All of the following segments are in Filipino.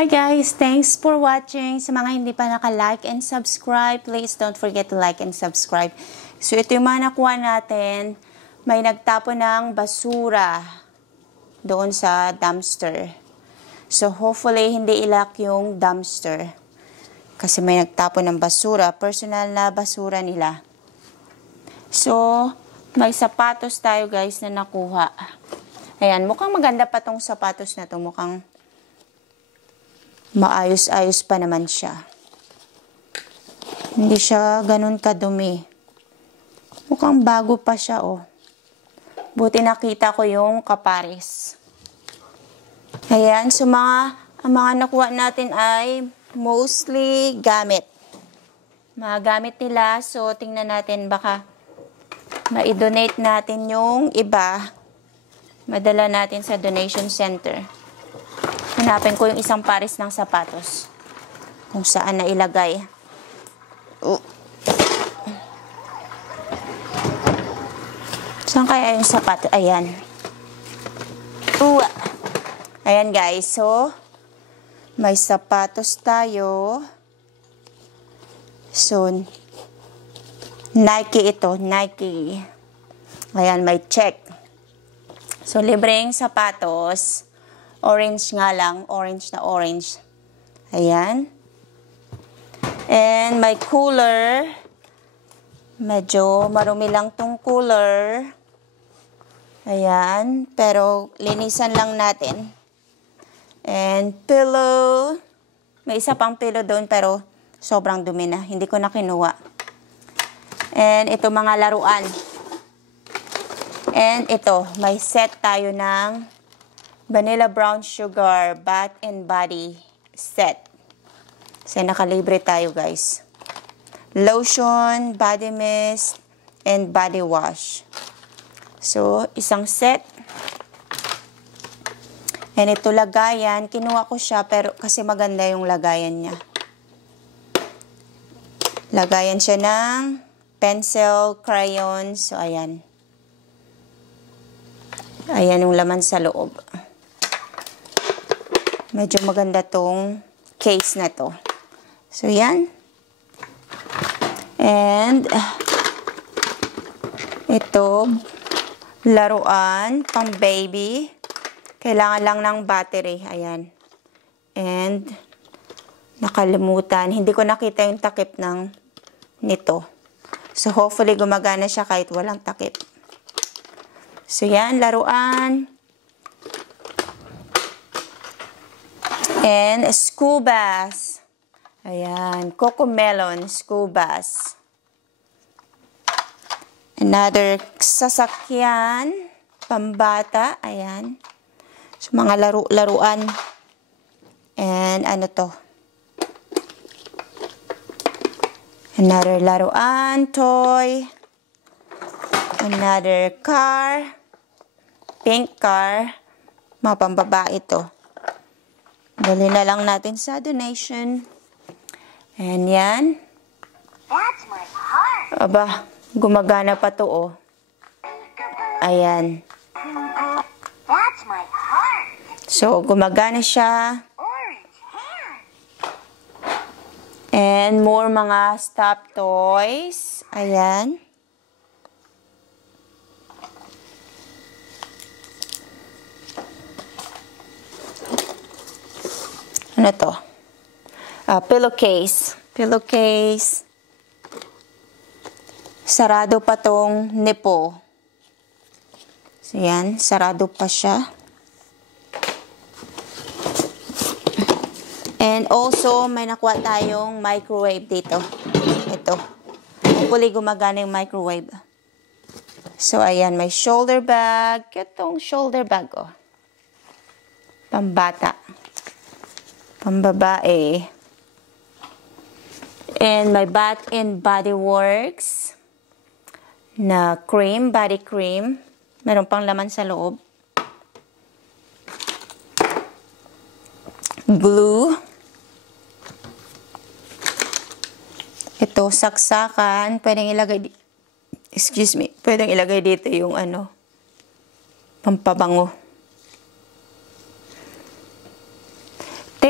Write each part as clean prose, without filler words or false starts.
Hi guys, thanks for watching. Sa mga hindi pa naka-like and subscribe, please don't forget to like and subscribe. So ito yung mga nakuha natin. May nagtapon ng basura doon sa dumpster. So hopefully hindi ilak yung dumpster. Kasi may nagtapon ng basura, personal na basura nila. So may sapatos tayo guys na nakuha. Ayan, mukhang maganda pa tong sapatos na to. Mukhang maayos-ayos pa naman siya. Hindi siya ganun kadumi. Mukhang bago pa siya, oh. Buti nakita ko yung kapares. Ayan, so ang mga nakuha natin ay mostly gamit. Mga gamit nila, so tingnan natin baka ma-donate natin yung iba. Madala natin sa donation center. Hanapin ko yung isang pares ng sapatos. Kung saan na ilagay. Saan kaya yung sapatos? Ayan. Ayan guys. So, may sapatos tayo. So, Nike ito. Nike. Ayan, may check. So, libreng sapatos. Orange nga lang. Orange na orange. Ayan. And may cooler. Medyo marumi lang tong cooler. Ayan. Pero linisan lang natin. And pillow. May isa pang pillow doon pero sobrang dumi na. Hindi ko na kinuha. And ito mga laruan. And ito. May set tayo ng Vanilla Brown Sugar Bath and Body Set. So, nakalibre tayo, guys. Lotion, body mist, and body wash. So, isang set. And ito lagayan. Kinuha ko siya pero kasi maganda yung lagayan niya. Lagayan siya ng pencil, crayon. So, ayan. Ayan yung laman sa loob. Medyo maganda tong case na to. So, yan. And, ito, laruan, pang baby. Kailangan lang ng battery. Ayan. And, nakalimutan. Hindi ko nakita yung takip nito. So, hopefully, gumagana siya kahit walang takip. So, yan, laruan. And school bus. Ayan. Cocomelon school bus. Another sasakyan. Pambata. Ayan. So, mga laruan. And ano to? Another laruan. Toy. Another car. Pink car. Mga pambabae to. Dali na lang natin sa donation. And yan. That's my heart. Aba, gumagana pa to, oh. Ayan. That's my heart. So, gumagana siya. Orange hair. And more mga stuffed toys. Ayan. Ano to? Pillowcase. Pillowcase. Sarado pa tong nipo. So, yan. Sarado pa siya. And also, may nakuha tayong microwave dito. Ito. Hopefully, gumagana yung microwave. So, ayan. May shoulder bag. Itong shoulder bag, oh. Pambata. Pambabae. And my Bath and Body Works na cream, body cream. Meron pang laman sa loob. Glue. Ito, saksakan. Pwedeng ilagay pwedeng ilagay dito yung pampabango.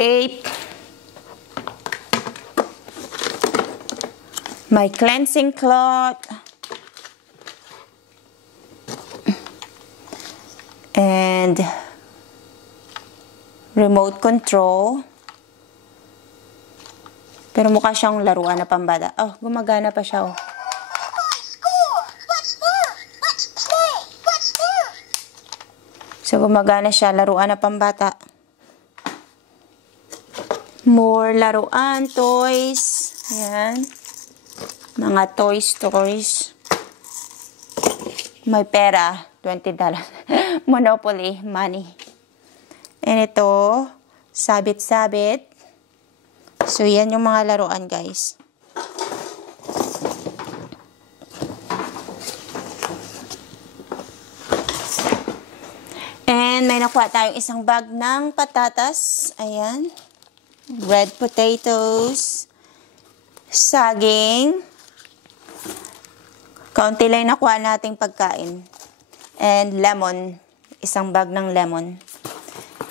tape, my cleansing cloth, and remote control. Pero mukha siyang laruan na pambata. Oh, gumagana pa siya, oh. So, gumagana siya. Laruan na pambata. More laruan, toys. Ayan. Mga toys. May pera. $20. Monopoly money. And ito, sabit-sabit. So, yan yung mga laruan, guys. And may nakuha tayong isang bag ng patatas. Ayan. Red potatoes. Saging. Kaunti lang nakuha nating pagkain. And lemon. Isang bag ng lemon.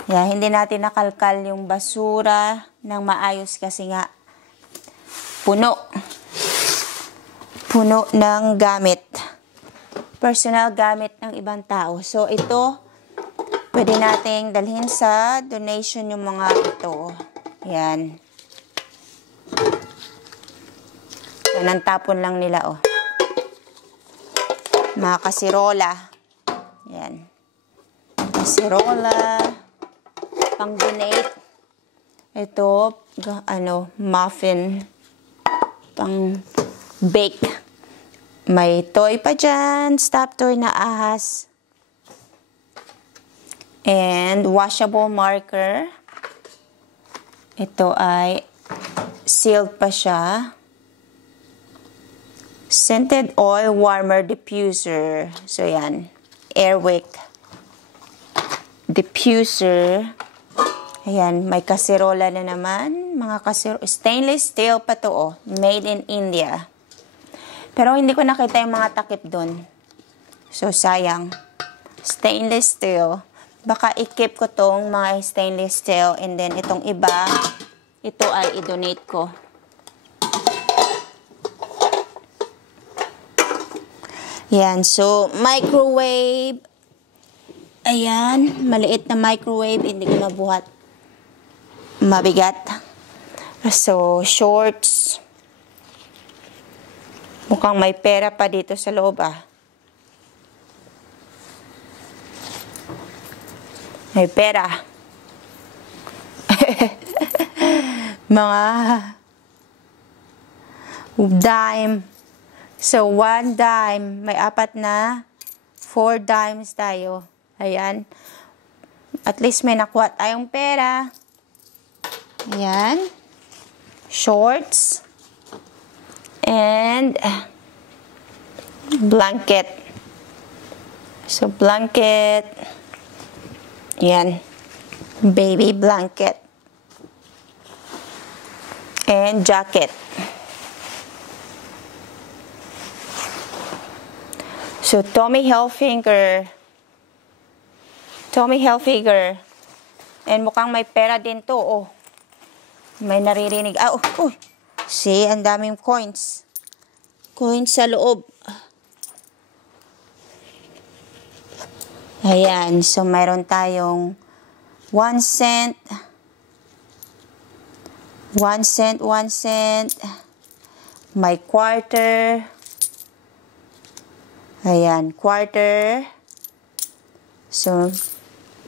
Yeah, hindi natin nakalkal yung basura ng maayos kasi nga puno. Puno ng gamit. Personal gamit ng ibang tao. So, ito, pwede nating dalhin sa donation yung mga ito. Yan. Yan ang tapon lang nila, oh. Mga kasirola. Yan. Kasirola. Pang-donate. Ito, muffin. Pang-bake. May toy pa dyan. Stop toy na ahas. And washable marker. Ito ay sealed pa siya. Scented oil warmer diffuser. So, yan. Airwick diffuser. Ayan, may kasirola na naman. Mga stainless steel pa to, oh. Made in India. Pero hindi ko nakita yung mga takip doon. So, sayang. Stainless steel. Baka i-keep ko tong mga stainless steel. And then, itong iba, ito ay i-donate ko. Yan. So, microwave. Ayan. Maliit na microwave. Hindi ko mabuhat. Mabigat. So, shorts. Mukhang may pera pa dito sa loob, ah. May pera. Mga dime. So, 1 dime. May 4 na 4 dimes tayo. Ayan. At least may nakuha tayong pera. Ayan. Shorts. And blanket. So, blanket. Ayan. Baby blanket. And jacket. So, Tommy Hilfiger. Tommy Hilfiger. And mukhang may pera din to, oh. May naririnig. Ah, oh. See, ang daming coins. Coins sa loob. Ayan. So, mayroon tayong 1 cent. 1 cent, 1 cent. May quarter. Ayan, quarter. So,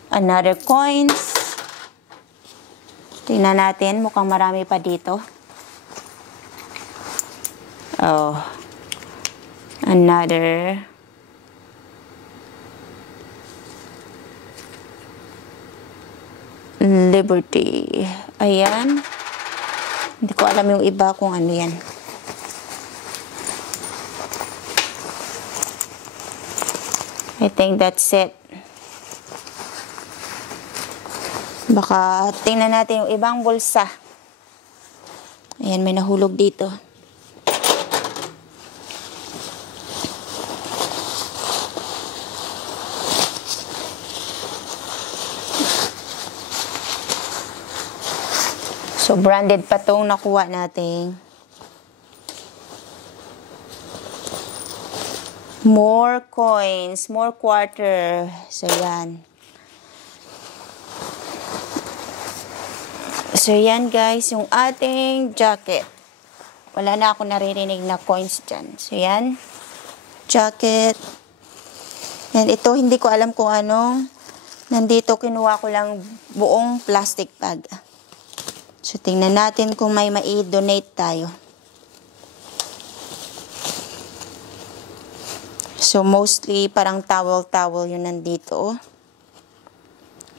another coins. Tingnan natin, mukhang marami pa dito. Oh. Another. Liberty. Ayan. Hindi ko alam yung iba kung ano yan. I think that's it. Baka tingnan natin yung ibang bulsa. Ayan, may nahulog dito. So, branded pa itong nakuha natin. More coins, more quarter. So, yan. So, yan guys, yung ating jacket. Wala na ako naririnig na coins dyan. So, yan. Jacket. And ito, hindi ko alam kung ano. Nandito, kinuha ko lang buong plastic bag. So, tingnan natin kung may mai-donate tayo. So, mostly, parang towel yun nandito.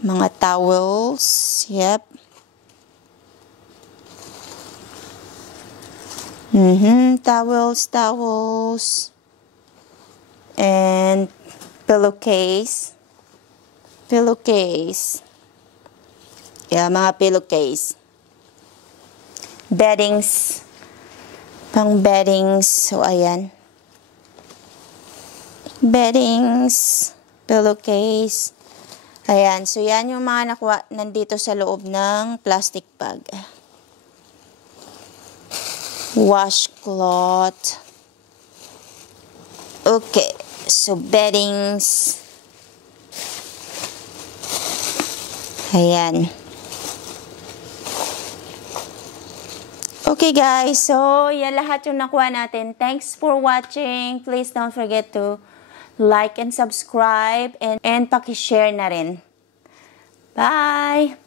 Mga towels. Yep. Towels. And pillowcase. Yeah, mga pillowcase. Beddings. Pang beddings. So, ayan. Beddings. Pillowcase. Ayan. So, yan yung mga nakuha nandito sa loob ng plastic bag. Washcloth. Okay. So, beddings. Ayan. Okay guys, so yan lahat yung nakuha natin. Thanks for watching. Please don't forget to like and subscribe and paki-share na rin. Bye!